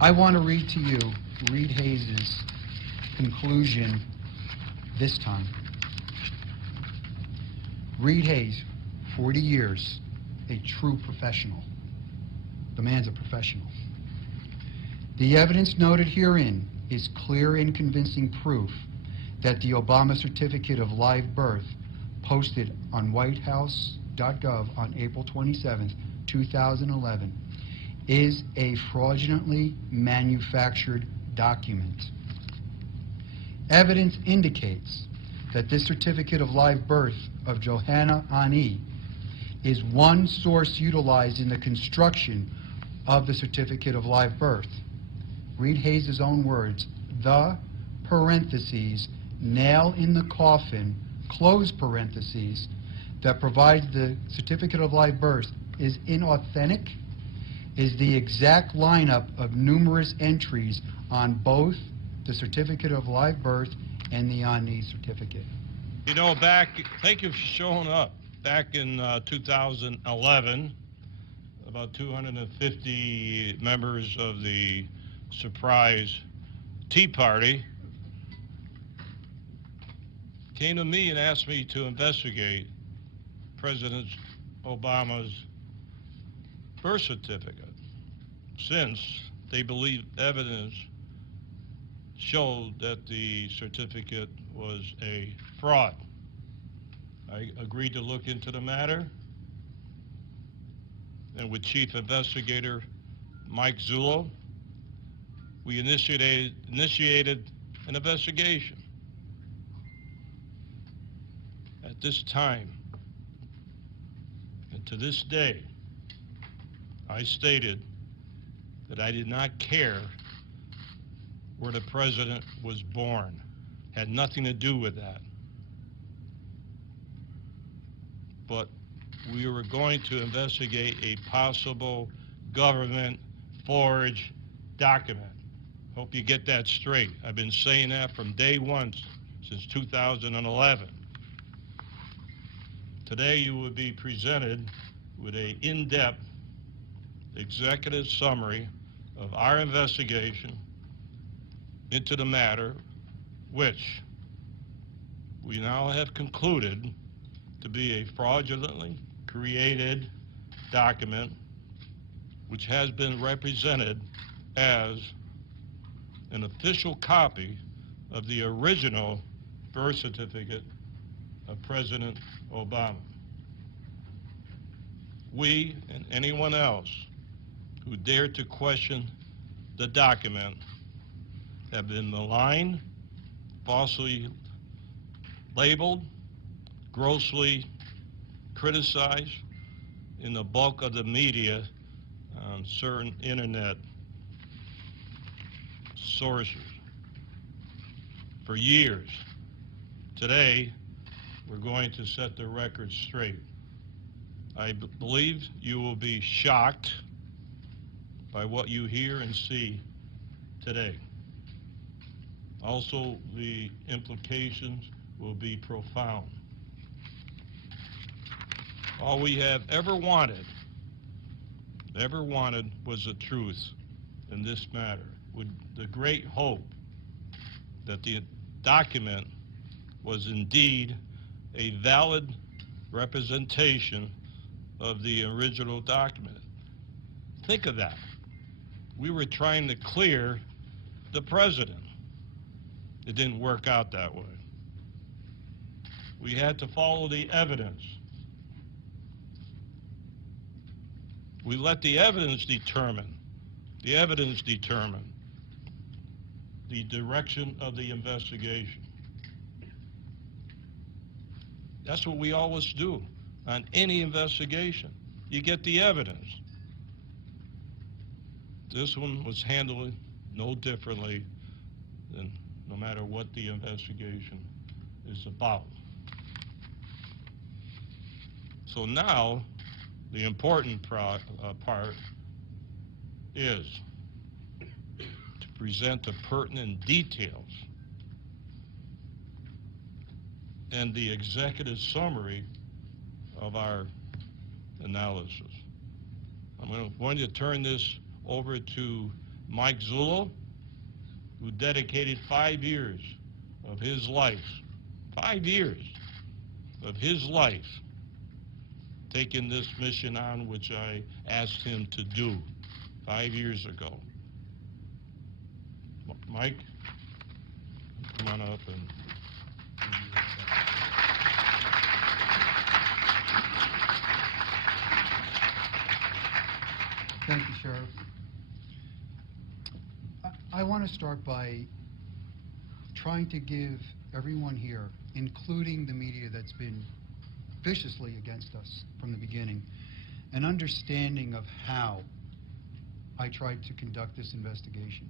I want to read to you Reed Hayes' conclusion this time. Reed Hayes, 40 years, a true professional. The man's a professional. The evidence noted herein is clear and convincing proof that the Obama Certificate of Live Birth, posted on whitehouse.gov on April 27, 2011, is a fraudulently manufactured document. Evidence indicates that this Certificate of Live Birth of Johanna Ani is one source utilized in the construction of the Certificate of Live Birth. Reed Hayes' own words, the parentheses, nail in the coffin, close parentheses, that provides the Certificate of Live Birth is inauthentic, is the exact lineup of numerous entries on both the Certificate of Live Birth and the Ani certificate. You know, thank you for showing up. Back in 2011, about 250 members of the surprise Tea Party came to me and asked me to investigate President Obama's birth certificate, since they believe evidence showed that the certificate was a fraud. I agreed to look into the matter, and with Chief Investigator Mike Zullo, we initiated an investigation. At this time, and to this day, I stated that I did not care where the president was born. Had nothing to do with that. But we were going to investigate a possible government forged document. Hope you get that straight. I've been saying that from day one since 2011. Today you will be presented with an in-depth executive summary of our investigation into the matter, which we now have concluded to be a fraudulently created document which has been represented as an official copy of the original birth certificate of President Obama. We and anyone else who dared to question the document have been maligned, falsely labeled, grossly criticized in the bulk of the media on certain internet sources for years. Today, we're going to set the record straight. I believe you will be shocked by what you hear and see today. Also, the implications will be profound. All we have ever wanted was the truth in this matter, with the great hope that the document was indeed a valid representation of the original document. Think of that. We were trying to clear the president. It didn't work out that way. We had to follow the evidence. We let the evidence determine the direction of the investigation. That's what we always do on any investigation. You get the evidence. This one was handled no differently than no matter what the investigation is about. So now, the important part is to present the pertinent details and the executive summary of our analysis. I'm going to turn this over to Mike Zullo, who dedicated 5 years of his life, 5 years of his life, taking this mission on, which I asked him to do 5 years ago. Mike, come on up and... Thank you, Sheriff. I want to start by trying to give everyone here, including the media that's been viciously against us from the beginning, an understanding of how I tried to conduct this investigation.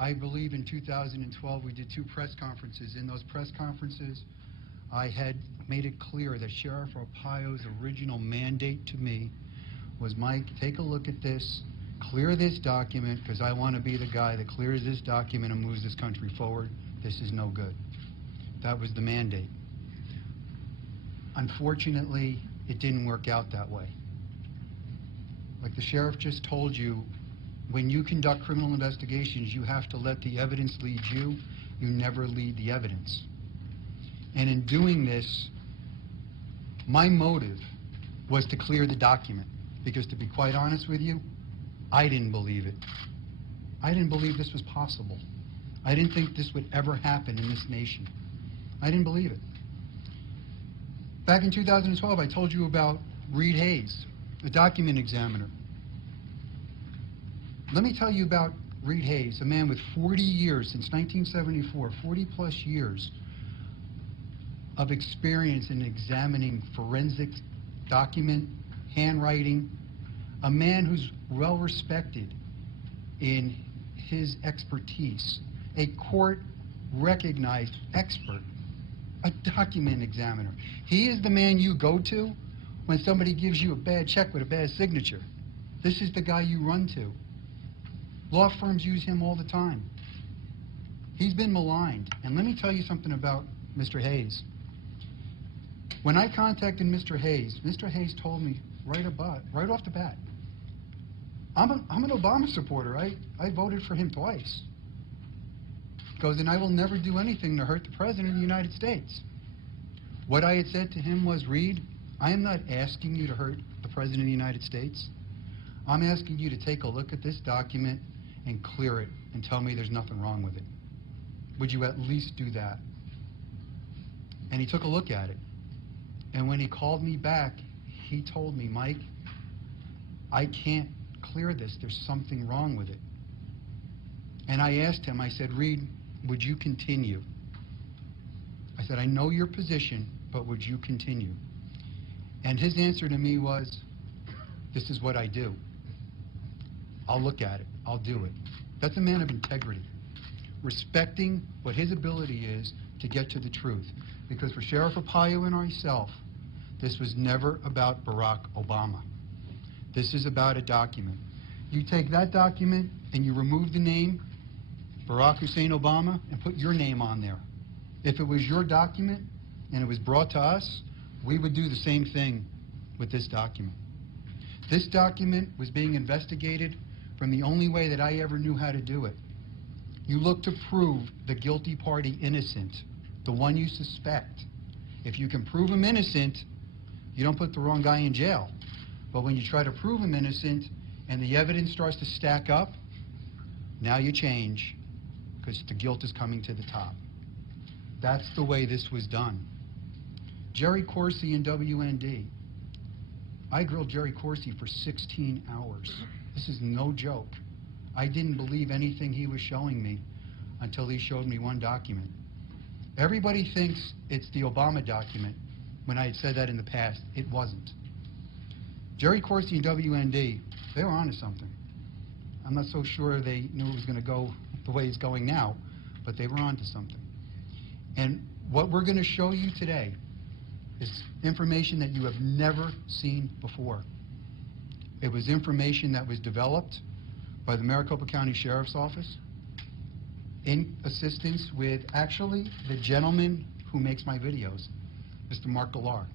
I believe in 2012 we did 2 press conferences. In those press conferences, I had made it clear that Sheriff Arpaio's original mandate to me was, Mike, take a look at this, clear this document, because I want to be the guy that clears this document and moves this country forward. This is no good. That was the mandate. Unfortunately, it didn't work out that way. Like the sheriff just told you, when you conduct criminal investigations, you have to let the evidence lead you. You never lead the evidence. And in doing this, my motive was to clear the document. Because to be quite honest with you, I didn't believe it. I didn't believe this was possible. I didn't think this would ever happen in this nation. I didn't believe it. Back in 2012, I told you about Reed Hayes, a document examiner. Let me tell you about Reed Hayes, a man with 40 years, since 1974, 40 plus years of experience in examining forensic document, handwriting, a man who's well respected in his expertise, a court-recognized expert, a document examiner. He is the man you go to when somebody gives you a bad check with a bad signature. This is the guy you run to. Law firms use him all the time. He's been maligned. And let me tell you something about Mr. Hayes. When I contacted Mr. Hayes told me right off the bat, I'm an Obama supporter. I voted for him twice. Goes, and I will never do anything to hurt the President of the United States. What I had said to him was, Reed, I am not asking you to hurt the President of the United States. I'm asking you to take a look at this document and clear it and tell me there's nothing wrong with it. Would you at least do that? And he took a look at it. And when he called me back, he told me, Mike, I can't clear this. There's something wrong with it. And I asked him, I said, Reed, would you continue? I said, I know your position, but would you continue? And his answer to me was, this is what I do. I'll look at it. I'll do it. That's a man of integrity, respecting what his ability is to get to the truth. Because for Sheriff Arpaio and myself, this was never about Barack Obama. This is about a document. You take that document and you remove the name Barack Hussein Obama and put your name on there. If it was your document and it was brought to us, we would do the same thing with this document. This document was being investigated from the only way that I ever knew how to do it. You look to prove the guilty party innocent, the one you suspect. If you can prove him innocent, you don't put the wrong guy in jail. But when you try to prove him innocent and the evidence starts to stack up, now you change, because the guilt is coming to the top. That's the way this was done. Jerry Corsi in WND. I grilled Jerry Corsi for 16 hours. This is no joke. I didn't believe anything he was showing me until he showed me one document. Everybody thinks it's the Obama document. When I had said that in the past, it wasn't. Jerry Corsi and WND, they were onto something. I'm not so sure they knew it was going to go the way it's going now, but they were onto something. And what we're going to show you today is information that you have never seen before. It was information that was developed by the Maricopa County Sheriff's Office in assistance with, actually, the gentleman who makes my videos, Mr. Mark Galar.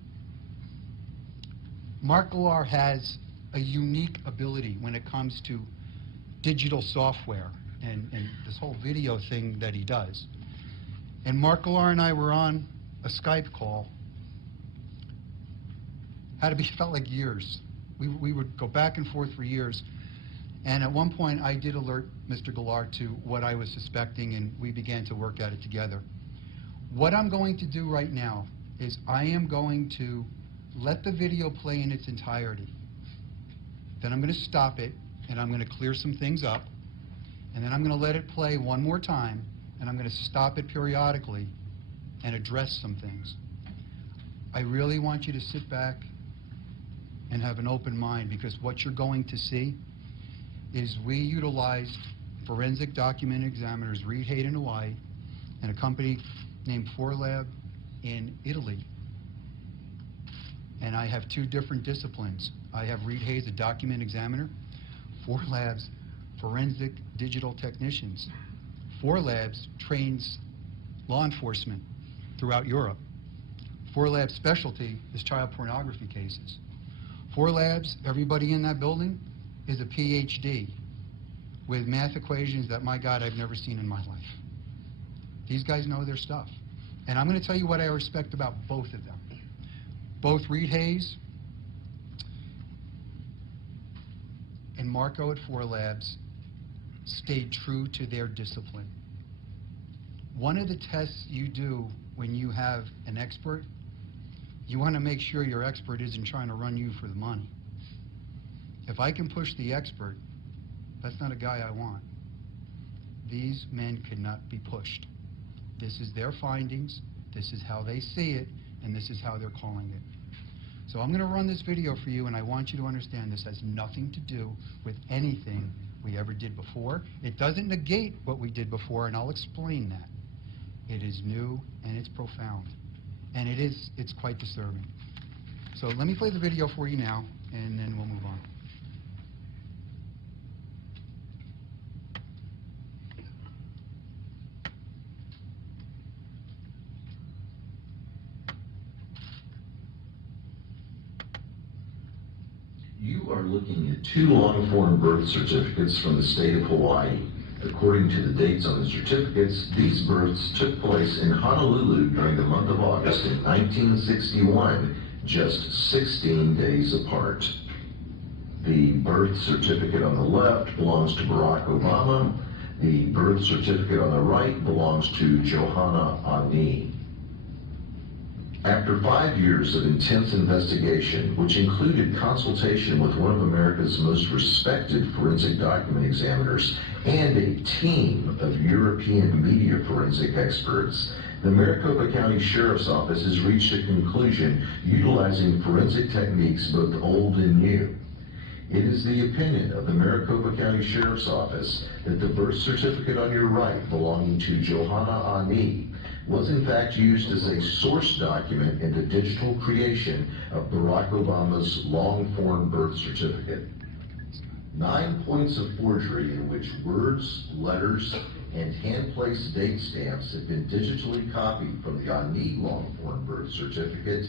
Mark Galar has a unique ability when it comes to digital software and this whole video thing that he does. And Mark Galar and I were on a Skype call. Felt like years. We would go back and forth for years. And at one point, I did alert Mr. Galar to what I was suspecting, and we began to work at it together. What I'm going to do right now is I am going to let the video play in its entirety. Then I'm going to stop it, and I'm going to clear some things up. And then I'm going to let it play one more time, and I'm going to stop it periodically and address some things. I really want you to sit back and have an open mind, because what you're going to see is we utilized forensic document examiners, Reed Hayes in Hawaii, and a company named ForLab in Italy. And I have two different disciplines. I have Reed Hayes, a document examiner, ForLab's forensic digital technicians. ForLabs trains law enforcement throughout Europe. ForLab's specialty is child pornography cases. ForLabs, everybody in that building, is a PhD with math equations that, my God, I've never seen in my life. These guys know their stuff. And I'm going to tell you what I respect about both of them. Both Reed Hayes and Marco at ForLabs stayed true to their discipline. One of the tests you do when you have an expert, you want to make sure your expert isn't trying to run you for the money. If I can push the expert, that's not a guy I want. These men cannot be pushed. This is their findings, this is how they see it, and this is how they're calling it. So I'm going to run this video for you, and I want you to understand this has nothing to do with anything we ever did before. It doesn't negate what we did before, and I'll explain that. It is new, and it's profound. And it's quite disturbing. So let me play the video for you now, and then we'll move on. You are looking at two long-form birth certificates from the state of Hawaii. According to the dates on the certificates, these births took place in Honolulu during the month of August in 1961, just 16 days apart. The birth certificate on the left belongs to Barack Obama. The birth certificate on the right belongs to Johanna Ani. After 5 years of intense investigation, which included consultation with one of America's most respected forensic document examiners and a team of European media forensic experts, the Maricopa County Sheriff's Office has reached a conclusion utilizing forensic techniques both old and new. It is the opinion of the Maricopa County Sheriff's Office that the birth certificate on your right, belonging to Johanna Ani, was in fact used as a source document in the digital creation of Barack Obama's long-form birth certificate. 9 points of forgery in which words, letters, and hand-placed date stamps have been digitally copied from the Ani long-form birth certificate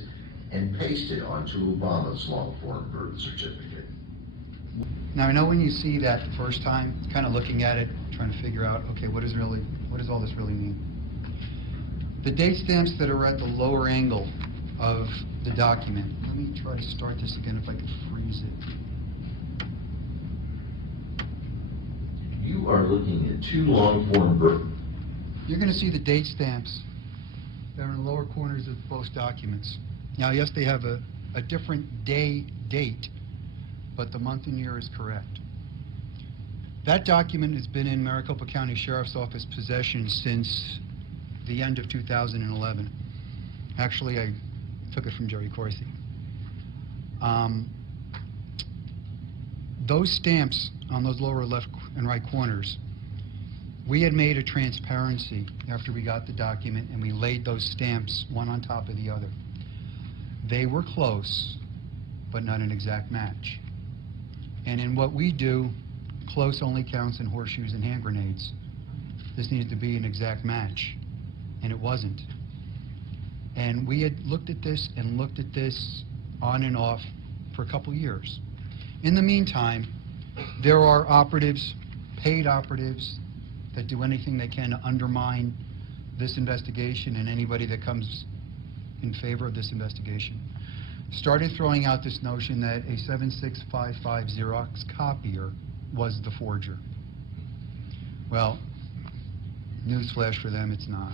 and pasted onto Obama's long-form birth certificate. Now, I know when you see that the first time, kind of looking at it, trying to figure out, okay, what does all this really mean? The date stamps that are at the lower angle of the document. Let me try to start this again if I can freeze it. You are looking at two long-form birth. You're going to see the date stamps that are in the lower corners of both documents. Now, yes, they have a different date, but the month and year is correct. That document has been in Maricopa County Sheriff's Office possession since the end of 2011. Actually, I took it from Jerry Corsi. Those stamps on those lower left and right corners, we had made a transparency after we got the document, and we laid those stamps one on top of the other. They were close, but not an exact match. And in what we do, close only counts in horseshoes and hand grenades. This needed to be an exact match, and it wasn't. And we had looked at this and looked at this on and off for a couple years. In the meantime, there are operatives paid operatives that do anything they can to undermine this investigation and anybody that comes in favor of this investigation, started throwing out this notion that a 7655 Xerox copier was the forger. Well, newsflash for them, it's not.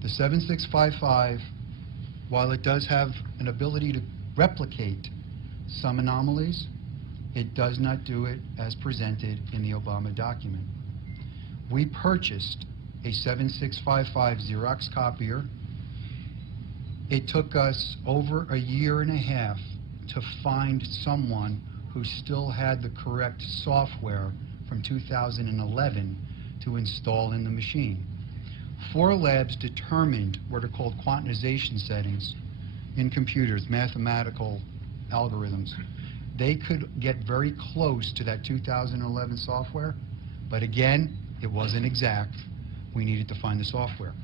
The 7655, while it does have an ability to replicate some anomalies, it does not do it as presented in the Obama document. We purchased a 7655 Xerox copier. It took us over a year and a half to find someone who still had the correct software from 2011 to install in the machine. 4 labs determined what are called quantization settings in computers, mathematical algorithms. They could get very close to that 2011 software, but again, it wasn't exact. We needed to find the software.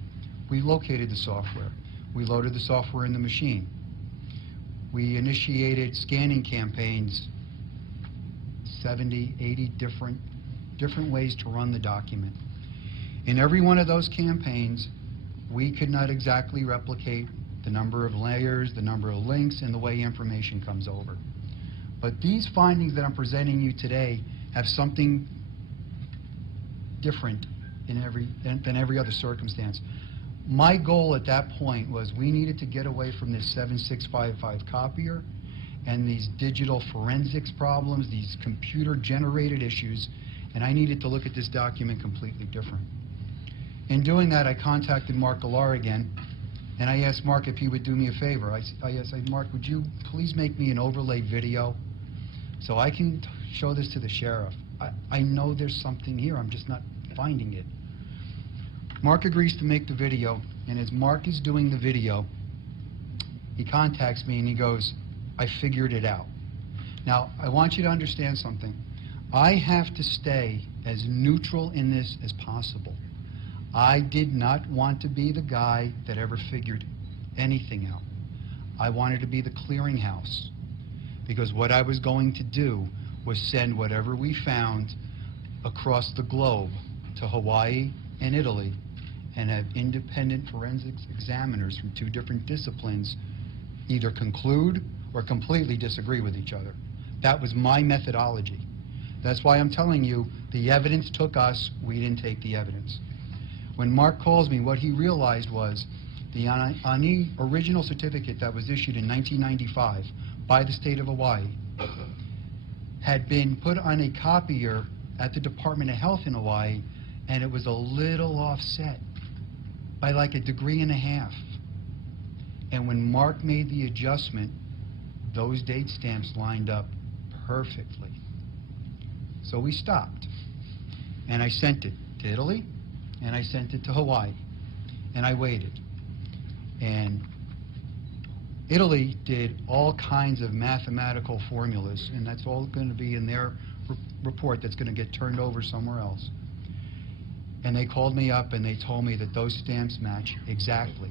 We located the software. We loaded the software in the machine. We initiated scanning campaigns, 70, 80 different ways to run the document. In every one of those campaigns, we could not exactly replicate the number of layers, the number of links, and the way information comes over. But these findings that I'm presenting you today have something different than every other circumstance. My goal at that point was we needed to get away from this 7655 copier and these digital forensics problems, these computer-generated issues, and I needed to look at this document completely different. In doing that, I contacted Mark Galar again, and I asked Mark if he would do me a favor. I said, Mark, would you please make me an overlay video so I can show this to the sheriff? I know there's something here, I'm just not finding it. Mark agrees to make the video, and as Mark is doing the video, he contacts me and he goes, I figured it out. Now, I want you to understand something. I have to stay as neutral in this as possible. I did not want to be the guy that ever figured anything out. I wanted to be the clearinghouse, because what I was going to do was send whatever we found across the globe to Hawaii and Italy and have independent forensics examiners from 2 different disciplines either conclude or completely disagree with each other. That was my methodology. That's why I'm telling you, the evidence took us, we didn't take the evidence. When Mark calls me, what he realized was the ANI original certificate that was issued in 1995 by the state of Hawaii had been put on a copier at the Department of Health in Hawaii, and it was a little offset by like 1.5 degrees. And when Mark made the adjustment, those date stamps lined up perfectly. So we stopped, and I sent it to Italy, and I sent it to Hawaii, and I waited. And Italy did all kinds of mathematical formulas, and that's all going to be in their report that's going to get turned over somewhere else. And they called me up and they told me that those stamps match exactly.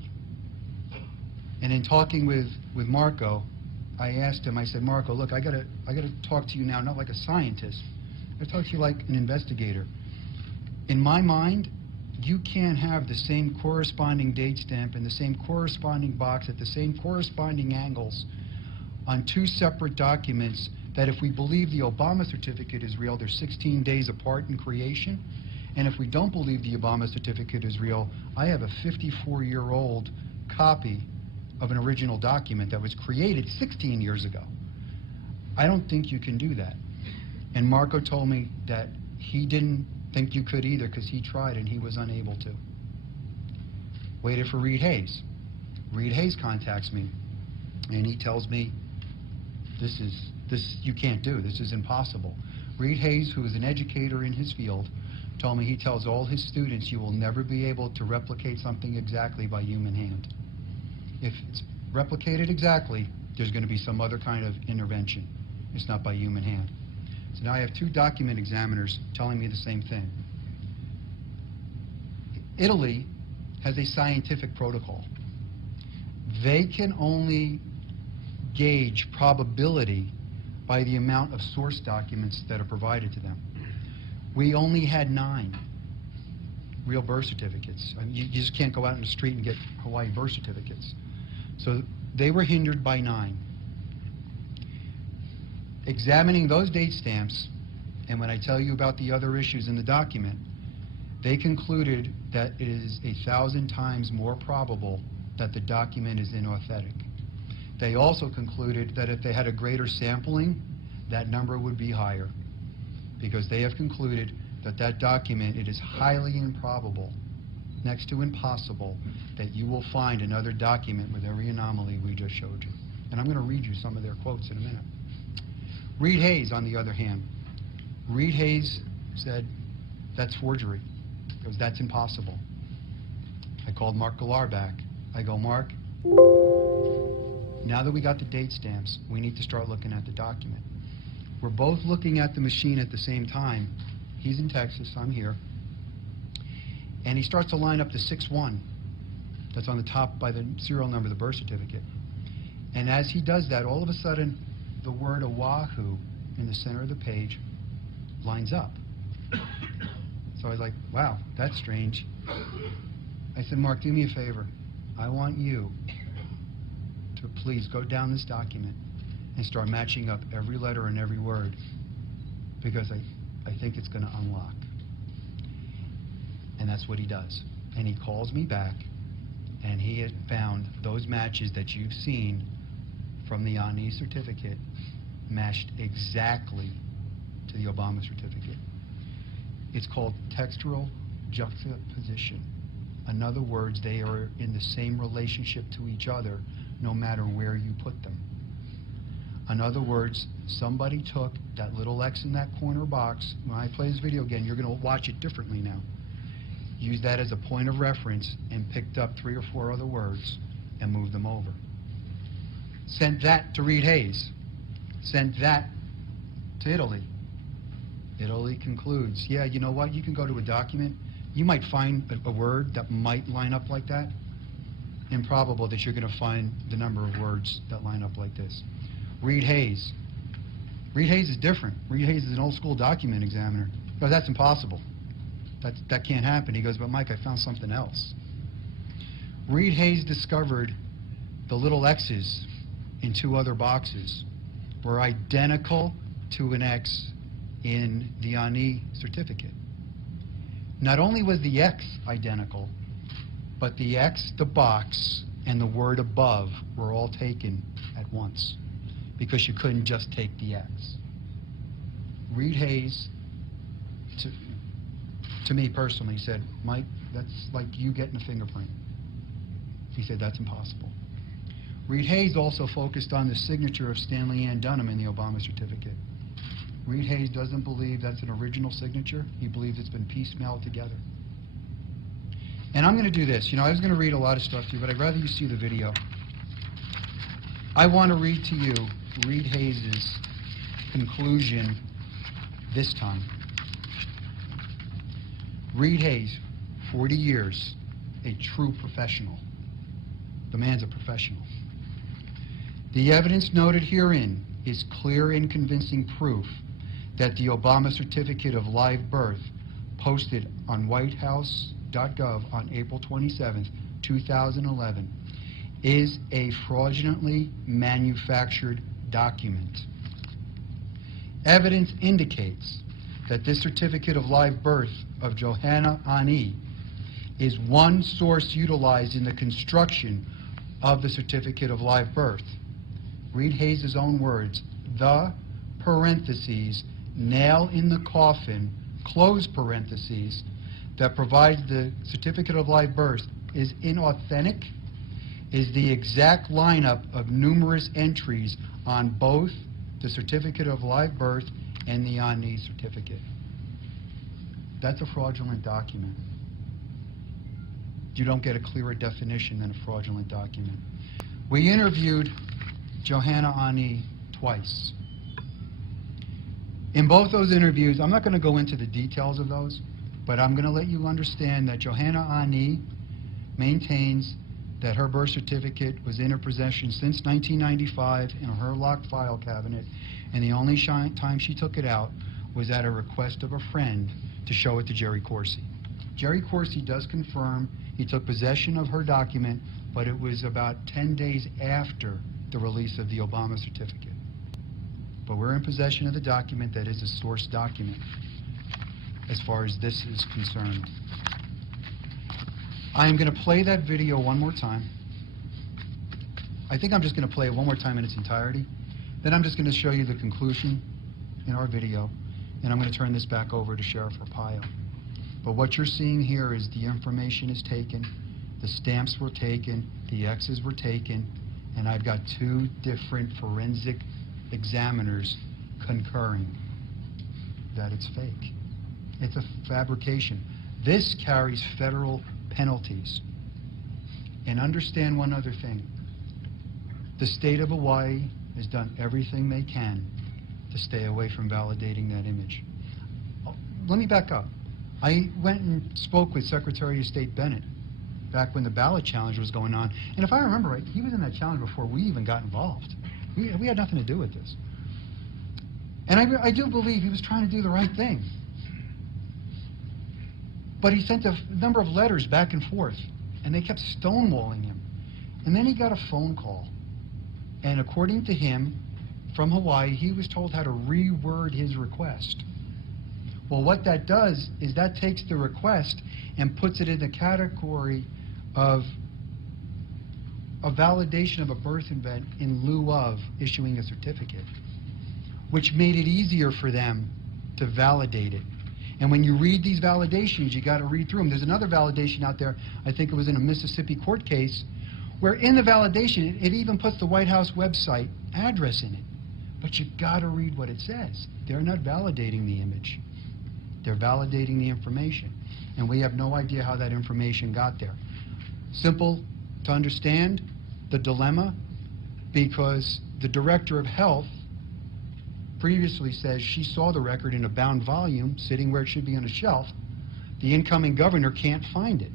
And in talking with Marco, I asked him, I said, Marco, look, I gotta talk to you now, not like a scientist. I talk to you like an investigator. In my mind, you can't have the same corresponding date stamp and the same corresponding box at the same corresponding angles on 2 separate documents that if we believe the Obama certificate is real, they're 16 days apart in creation. And if we don't believe the Obama certificate is real, I have a 54-year-old copy of an original document that was created 16 years ago. I don't think you can do that. And Marco told me that he didn't think you could either because he tried and he was unable to. Waited for Reed Hayes. Reed Hayes contacts me and he tells me, this you can't do, this is impossible. Reed Hayes, who is an educator in his field, told me he tells all his students you will never be able to replicate something exactly by human hand. If it's replicated exactly, there's going to be some other kind of intervention. It's not by human hand. So now I have 2 document examiners telling me the same thing. Italy has a scientific protocol. They can only gauge probability by the amount of source documents that are provided to them. We only had 9 real birth certificates. I mean, you just can't go out in the street and get Hawaii birth certificates. So they were hindered by 9. Examining those date stamps, and when I tell you about the other issues in the document, they concluded that it is 1,000 times more probable that the document is inauthentic. They also concluded that if they had a greater sampling, that number would be higher, because they have concluded that that document, it is highly improbable, next to impossible, that you will find another document with every anomaly we just showed you. And I'm going to read you some of their quotes in a minute. Reed Hayes, on the other hand, Reed Hayes said, that's forgery. He goes, that's impossible. I called Mark Galar back. I go, Mark, now that we got the date stamps, we need to start looking at the document. We're both looking at the machine at the same time. He's in Texas, I'm here. And he starts to line up the 6-1 that's on the top by the serial number of the birth certificate. And as he does that, all of a sudden, the word Oahu in the center of the page lines up. So I was like, wow, that's strange. I said, Mark, do me a favor. I want you to please go down this document and start matching up every letter and every word, because I think it's going to unlock. And that's what he does. And he calls me back, and he had found those matches that you've seen from the Ani certificate matched exactly to the Obama certificate. It's called textual juxtaposition. In other words, they are in the same relationship to each other no matter where you put them. In other words, somebody took that little X in that corner box. When I play this video again, you're going to watch it differently now. Use that as a point of reference and picked up 3 or 4 other words and moved them over. Sent that to Reed Hayes. Sent that to Italy. Italy concludes, yeah, you know what? You can go to a document. You might find a word that might line up like that. Improbable that you're going to find the number of words that line up like this. Reed Hayes. Reed Hayes is different. Reed Hayes is an old school document examiner. But that's impossible. That can't happen. He goes, but Mike, I found something else. Reed Hayes discovered the little X's in 2 other boxes were identical to an X in the Ani certificate. Not only was the X identical, but the X, the box, and the word above were all taken at once, because you couldn't just take the X. Reed Hayes, to me personally, said, Mike, that's like you getting a fingerprint. He said, that's impossible. Reed Hayes also focused on the signature of Stanley Ann Dunham in the Obama certificate. Reed Hayes doesn't believe that's an original signature. He believes it's been piecemealed together. And I'm going to do this. You know, I was going to read a lot of stuff to you, but I'd rather you see the video. I want to read to you Reed Hayes' conclusion this time. Reed Hayes, 40 years, a true professional. The man's a professional. The evidence noted herein is clear and convincing proof that the Obama Certificate of Live Birth, posted on whitehouse.gov on April 27, 2011, is a fraudulently manufactured document. Evidence indicates that this Certificate of Live Birth of Johanna Ani is one source utilized in the construction of the Certificate of Live Birth. Reed Hayes' own words, the parentheses, nail in the coffin, close parentheses, that provides the Certificate of Live Birth is inauthentic, is the exact lineup of numerous entries on both the Certificate of Live Birth and the Ani certificate. That's a fraudulent document. You don't get a clearer definition than a fraudulent document. We interviewed Johanna Ani twice. In both those interviews, I'm not going to go into the details of those, but I'm going to let you understand that Johanna Ani maintains that her birth certificate was in her possession since 1995 in her locked file cabinet, and the only time she took it out was at a request of a friend to show it to Jerry Corsi. Jerry Corsi does confirm he took possession of her document, but it was about 10 days after the release of the Obama certificate. But we're in possession of the document that is a source document as far as this is concerned. I am going to play that video one more time. I think I'm just going to play it one more time in its entirety. Then I'm just going to show you the conclusion in our video, and I'm going to turn this back over to Sheriff Arpaio. But what you're seeing here is the information is taken, the stamps were taken, the X's were taken, and I've got two different forensic examiners concurring that it's fake. It's a fabrication. This carries federal penalties. And understand one other thing. The state of Hawaii has done everything they can to stay away from validating that image. Let me back up. I went and spoke with Secretary of State Bennett back when the ballot challenge was going on. And if I remember right, he was in that challenge before we even got involved. We had nothing to do with this. And I do believe he was trying to do the right thing. But he sent a number of letters back and forth, and they kept stonewalling him. And then he got a phone call. And according to him, from Hawaii, he was told how to reword his request. Well, what that does is that takes the request and puts it in the category of a validation of a birth event in lieu of issuing a certificate, which made it easier for them to validate it. And when you read these validations, you got to read through them. There's another validation out there, I think it was in a Mississippi court case, where in the validation, it even puts the White House website address in it. But you got to read what it says. They're not validating the image. They're validating the information. And we have no idea how that information got there. Simple to understand, the dilemma, because the Director of Health previously says she saw the record in a bound volume sitting where it should be on a shelf. The incoming governor can't find it.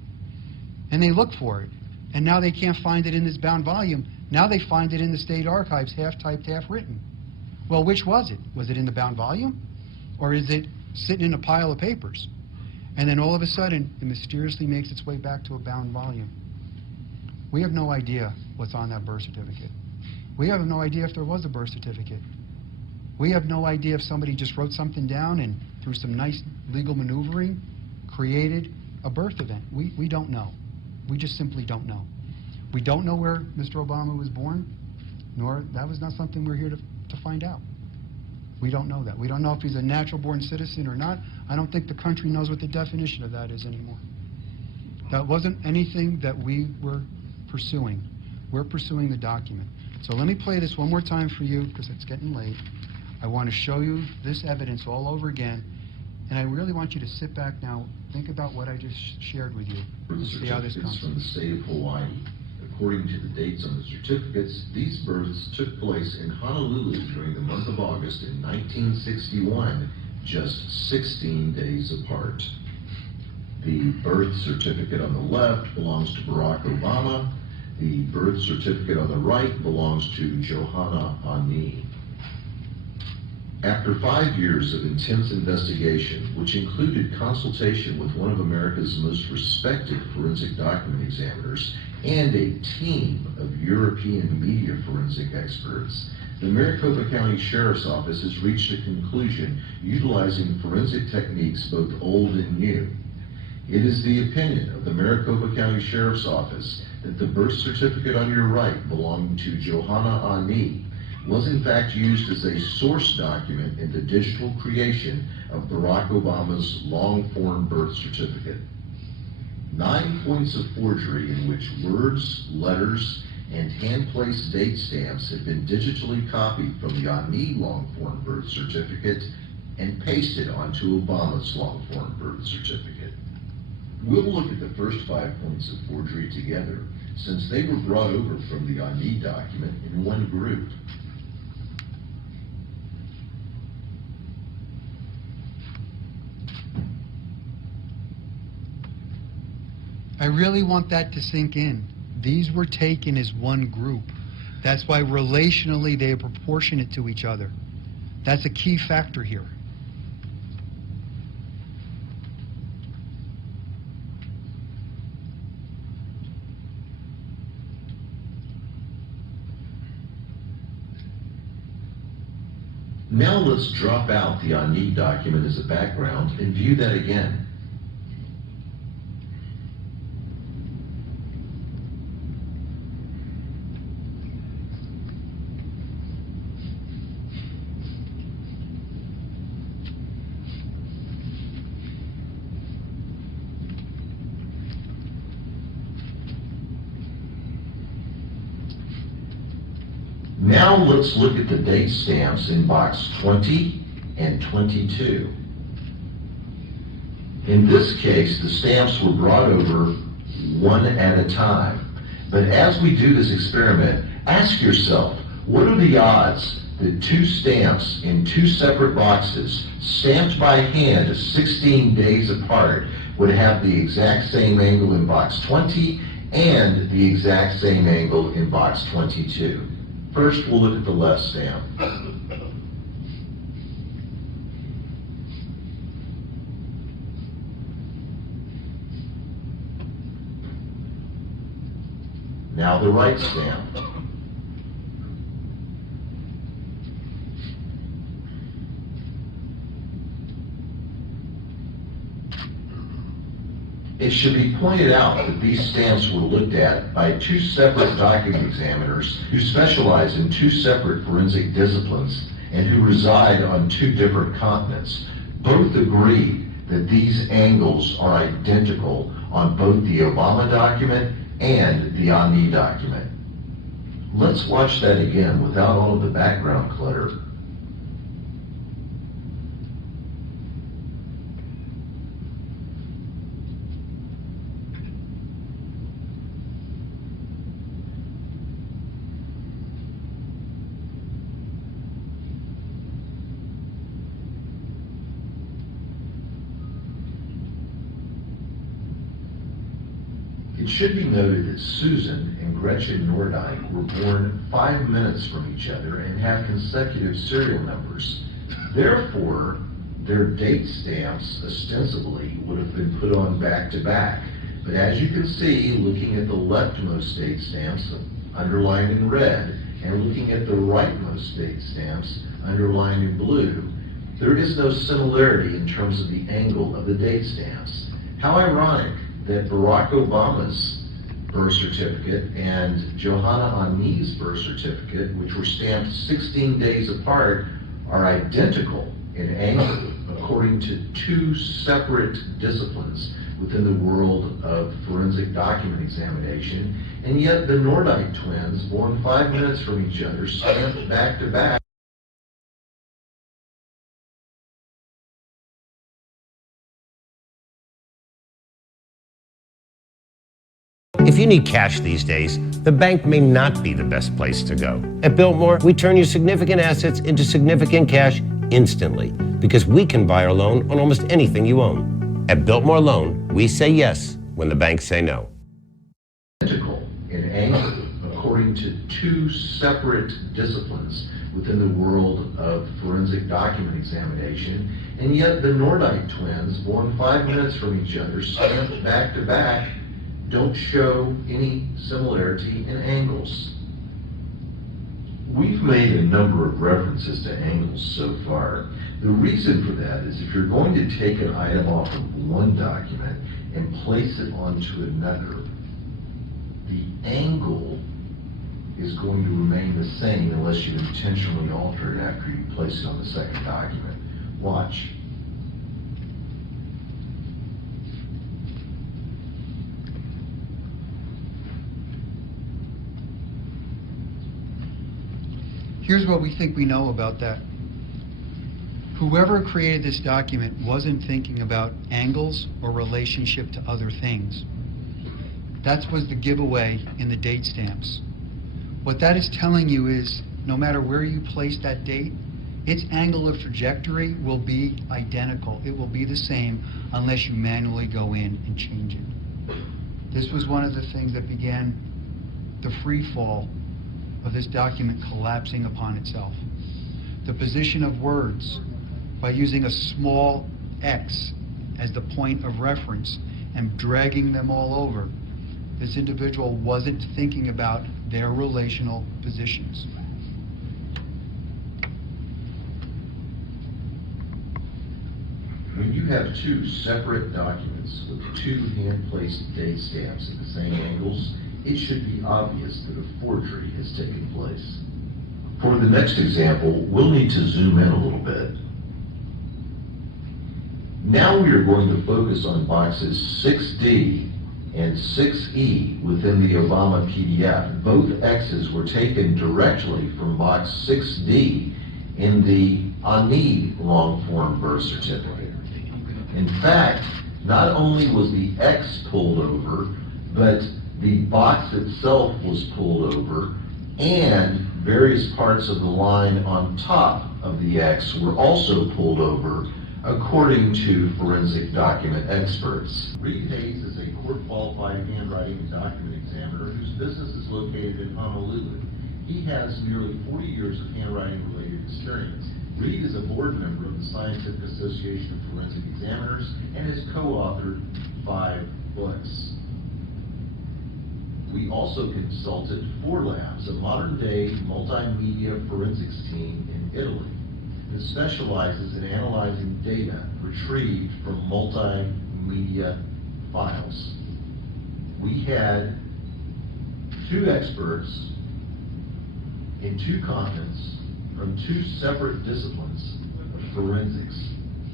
And they look for it. And now they can't find it in this bound volume. Now they find it in the state archives, half typed, half written. Well, which was it? Was it in the bound volume? Or is it sitting in a pile of papers? And then all of a sudden, it mysteriously makes its way back to a bound volume. We have no idea what's on that birth certificate. We have no idea if there was a birth certificate. We have no idea if somebody just wrote something down and through some nice legal maneuvering created a birth event. We don't know. We just simply don't know. We don't know where Mr. Obama was born, nor that was not something we're here to find out. We don't know that. We don't know if he's a natural-born citizen or not. I don't think the country knows what the definition of that is anymore. That wasn't anything that we were pursuing. We're pursuing the document. So let me play this one more time for you because it's getting late. I want to show you this evidence all over again, and I really want you to sit back now, think about what I just shared with you, and see how this comes. From the state of Hawaii. According to the dates on the certificates, these births took place in Honolulu during the month of August in 1961, just 16 days apart. The birth certificate on the left belongs to Barack Obama. The birth certificate on the right belongs to Johanna Ani. After 5 years of intense investigation, which included consultation with one of America's most respected forensic document examiners and a team of European media forensic experts, the Maricopa County Sheriff's Office has reached a conclusion utilizing forensic techniques both old and new. It is the opinion of the Maricopa County Sheriff's Office that the birth certificate on your right belonging to Johanna Ani was in fact used as a source document in the digital creation of Barack Obama's long-form birth certificate. 9 points of forgery in which words, letters, and hand-placed date stamps have been digitally copied from the Ani long-form birth certificate and pasted onto Obama's long-form birth certificate. We'll look at the first 5 points of forgery together, since they were brought over from the Ani document in one group. I really want that to sink in. These were taken as one group. That's why relationally they are proportionate to each other. That's a key factor here. Now let's drop out the on need document as a background and view that again. Now let's look at the date stamps in box 20 and 22. In this case, the stamps were brought over one at a time. But as we do this experiment, ask yourself, what are the odds that two stamps in two separate boxes, stamped by hand 16 days apart, would have the exact same angle in box 20 and the exact same angle in box 22? First, we'll look at the left stamp. Now the right stamp. It should be pointed out that these stamps were looked at by two separate document examiners who specialize in two separate forensic disciplines and who reside on two different continents. Both agree that these angles are identical on both the Obama document and the Ani document. Let's watch that again without all of the background clutter. It should be noted that Susan and Gretchen Nordijk were born 5 minutes from each other and have consecutive serial numbers. Therefore, their date stamps ostensibly would have been put on back to back. But as you can see, looking at the leftmost date stamps underlined in red and looking at the rightmost date stamps underlined in blue, there is no similarity in terms of the angle of the date stamps. How ironic that Barack Obama's birth certificate and Johanna Ani's birth certificate, which were stamped 16 days apart, are identical in angle according to two separate disciplines within the world of forensic document examination, and yet the Nordijk twins, born 5 minutes from each other, stamped back to back. If you need cash these days, the bank may not be the best place to go. At Biltmore, we turn your significant assets into significant cash instantly because we can buy or loan on almost anything you own. At Biltmore Loan, we say yes when the banks say no. Identical in angle according to two separate disciplines within the world of forensic document examination, and yet the Nordijk twins, born 5 minutes from each other, stamped back to back, don't show any similarity in angles. We've made a number of references to angles so far. The reason for that is if you're going to take an item off of one document and place it onto another, the angle is going to remain the same unless you intentionally alter it after you place it on the second document. Watch. Here's what we think we know about that. Whoever created this document wasn't thinking about angles or relationship to other things. That was the giveaway in the date stamps. What that is telling you is no matter where you place that date, its angle of trajectory will be identical. It will be the same unless you manually go in and change it. This was one of the things that began the free fall of this document collapsing upon itself. The position of words, by using a small x as the point of reference and dragging them all over, this individual wasn't thinking about their relational positions. When you have two separate documents with two hand-placed date stamps at the same angles, it should be obvious that a forgery has taken place. For the next example, we'll need to zoom in a little bit. Now we are going to focus on boxes 6D and 6E within the Obama PDF. Both X's were taken directly from box 6D in the ANI long-form birth certificate. In fact, not only was the X pulled over, but the box itself was pulled over, and various parts of the line on top of the X were also pulled over, according to forensic document experts. Reed Hayes is a court-qualified handwriting and document examiner whose business is located in Honolulu. He has nearly 40 years of handwriting-related experience. Reed is a board member of the Scientific Association of Forensic Examiners and has co-authored 5 books. We also consulted 4 Labs, a modern-day multimedia forensics team in Italy that specializes in analyzing data retrieved from multimedia files. We had 2 experts in 2 continents from 2 separate disciplines of forensics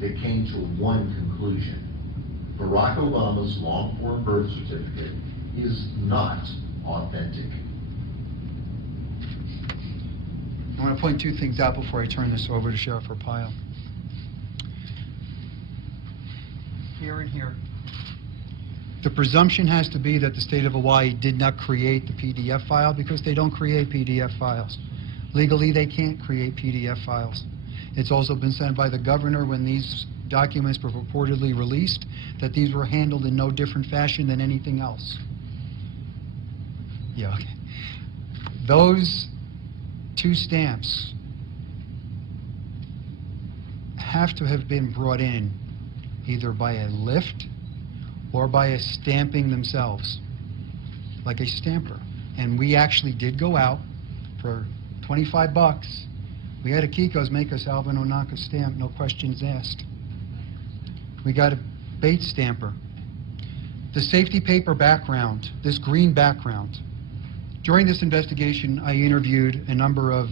that came to one conclusion. Barack Obama's long-form birth certificate is not authentic. I want to point 2 things out before I turn this over to Sheriff Arpaio. Here and here. The presumption has to be that the state of Hawaii did not create the PDF file because they don't create PDF files. Legally, they can't create PDF files. It's also been said by the governor when these documents were purportedly released that these were handled in no different fashion than anything else. Yeah, okay. Those 2 stamps have to have been brought in either by a lift or by a stamping themselves, like a stamper. And we actually did go out for $25. We had a Kiko's make us Alvin Onaka stamp, no questions asked. We got a Bates stamper. The safety paper background, this green background. During this investigation, I interviewed a number of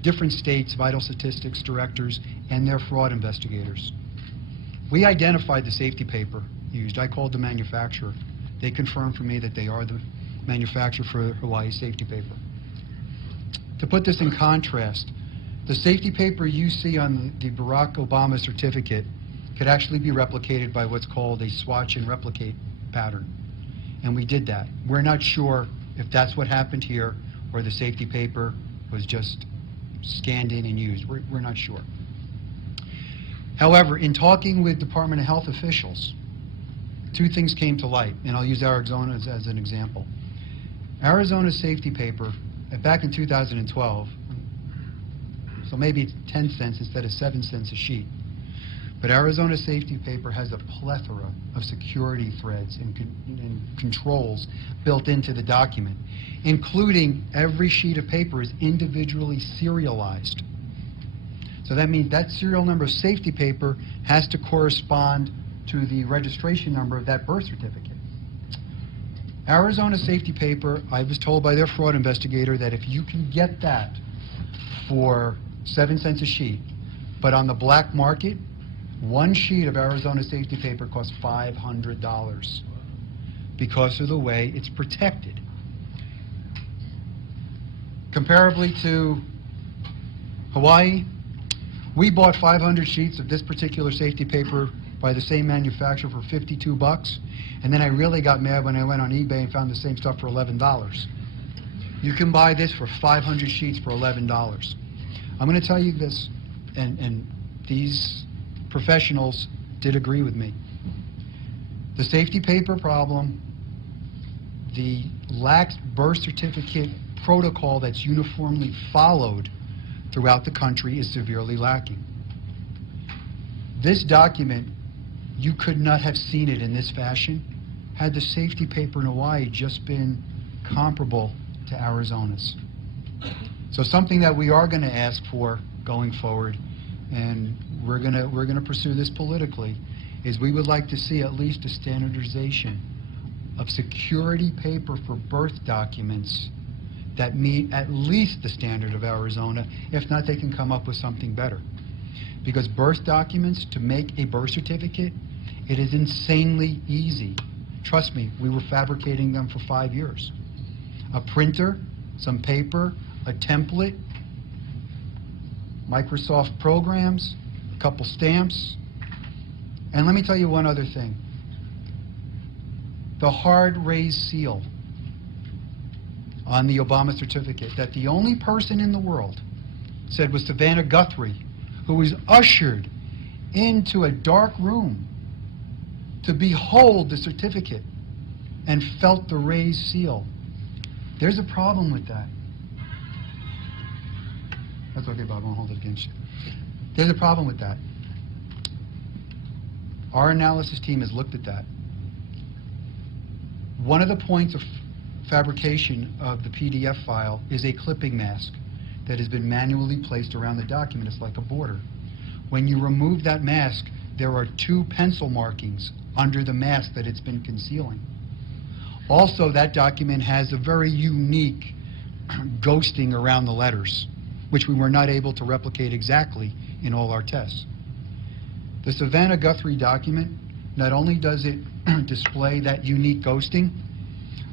different states' vital statistics directors and their fraud investigators. We identified the safety paper used. I called the manufacturer. They confirmed for me that they are the manufacturer for Hawaii safety paper. To put this in contrast, the safety paper you see on the Barack Obama certificate could actually be replicated by what's called a swatch and replicate pattern. And we did that. We're not sure if that's what happened here or the safety paper was just scanned in and used. We're not sure. However, in talking with Department of Health officials, 2 things came to light, and I'll use Arizona as an example. Arizona's safety paper, back in 2012, so maybe it's 10 cents instead of 7 cents a sheet. But Arizona safety paper has a plethora of security threads and controls built into the document, including every sheet of paper is individually serialized. So that means that serial number of safety paper has to correspond to the registration number of that birth certificate. Arizona safety paper, I was told by their fraud investigator that if you can get that for 7 cents a sheet, but on the black market, 1 sheet of Arizona safety paper costs $500 because of the way it's protected. Comparably to Hawaii, we bought 500 sheets of this particular safety paper by the same manufacturer for $52, and then I really got mad when I went on eBay and found the same stuff for $11. You can buy this for 500 sheets for $11. I'm going to tell you this, and these professionals did agree with me. The safety paper problem, the lax birth certificate protocol that's uniformly followed throughout the country is severely lacking. This document, you could not have seen it in this fashion had the safety paper in Hawaii just been comparable to Arizona's. So something that we are going to ask for going forward, and we're gonna pursue this politically, is we would like to see at least a standardization of security paper for birth documents that meet at least the standard of Arizona. If not, they can come up with something better. Because birth documents, to make a birth certificate, it is insanely easy. Trust me, we were fabricating them for 5 years. A printer, some paper, a template, Microsoft programs, a couple stamps. And let me tell you one other thing. The hard raised seal on the Obama certificate that the only person in the world said was Savannah Guthrie, who was ushered into a dark room to behold the certificate and felt the raised seal. There's a problem with that. That's okay, Bob, I won't hold it against you. There's a problem with that. Our analysis team has looked at that. One of the points of fabrication of the PDF file is a clipping mask that has been manually placed around the document. It's like a border. When you remove that mask, there are 2 pencil markings under the mask that it's been concealing. Also, that document has a very unique ghosting around the letters, which we were not able to replicate exactly in all our tests. The Savannah Guthrie document, not only does it display that unique ghosting,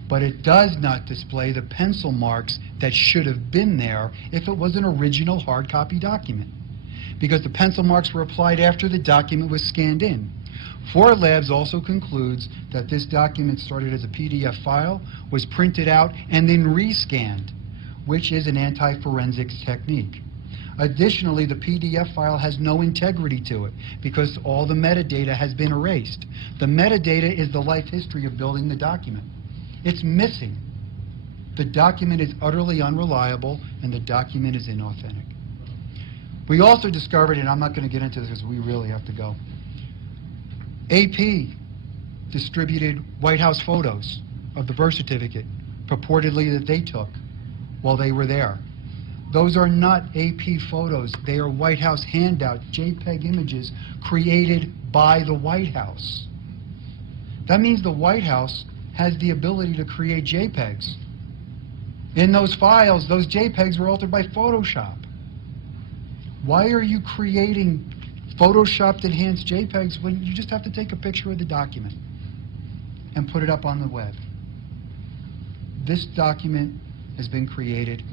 but it does not display the pencil marks that should have been there if it was an original hard copy document, because the pencil marks were applied after the document was scanned in. 4 Labs also concludes that this document started as a PDF file, was printed out, and then rescanned, which is an anti-forensics technique. Additionally, the PDF file has no integrity to it because all the metadata has been erased. The metadata is the life history of building the document. It's missing. The document is utterly unreliable and the document is inauthentic. We also discovered, and I'm not going to get into this because we really have to go, AP distributed White House photos of the birth certificate purportedly that they took while they were there. Those are not AP photos. They are White House handout JPEG images created by the White House. That means the White House has the ability to create JPEGs. In those files, those JPEGs were altered by Photoshop. Why are you creating Photoshopped enhanced JPEGs when you just have to take a picture of the document and put it up on the web? This document has been created.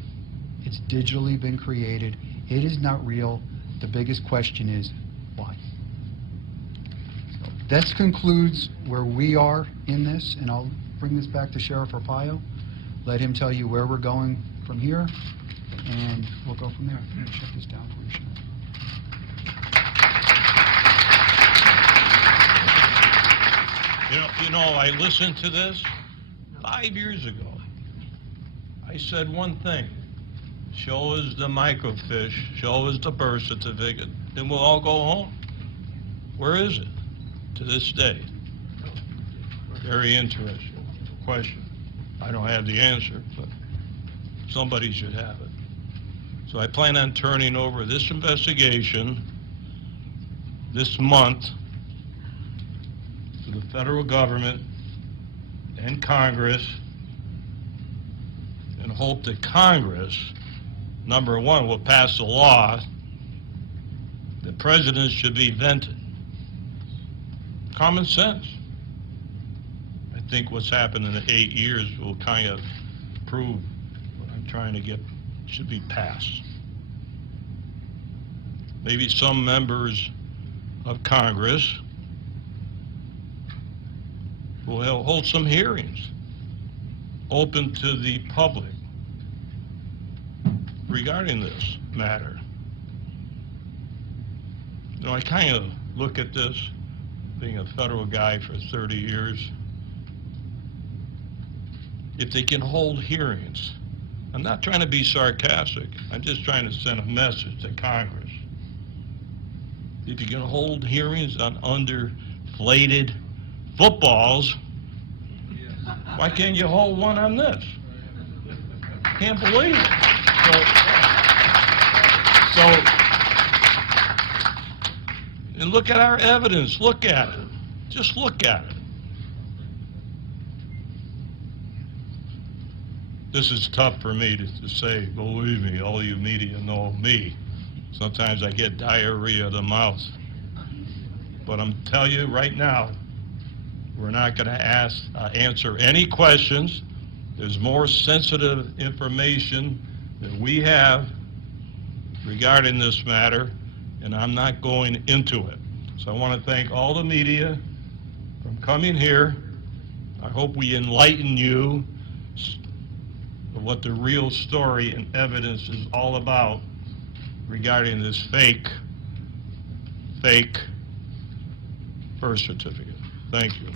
It's digitally been created. It is not real. The biggest question is, why? So that concludes where we are in this, and I'll bring this back to Sheriff Arpaio. Let him tell you where we're going from here, and we'll go from there. I'm going to shut this down for you, Sheriff. You know, I listened to this 5 years ago. I said one thing: show us the microfiche, show us the birth certificate, then we'll all go home. Where is it to this day? Very interesting question. I don't have the answer, but somebody should have it. So I plan on turning over this investigation this month to the federal government and Congress, and hope that Congress, number one, will pass a law that presidents should be vented. Common sense. I think what's happened in the 8 years will kind of prove what I'm trying to get should be passed. Maybe some members of Congress will hold some hearings open to the public regarding this matter. You know, I kind of look at this, being a federal guy for 30 years, if they can hold hearings. I'm not trying to be sarcastic. I'm just trying to send a message to Congress. If you can hold hearings on underflated footballs, why can't you hold one on this? Can't believe it. So And look at our evidence. Look at it. Just look at it. This is tough for me to say. Believe me, all you media know me. Sometimes I get diarrhea of the mouth. But I'm telling you right now, we're not going to answer any questions. There's more sensitive information that we have regarding this matter, and I'm not going into it. So I want to thank all the media for coming here. I hope we enlighten you of what the real story and evidence is all about regarding this fake birth certificate. Thank you.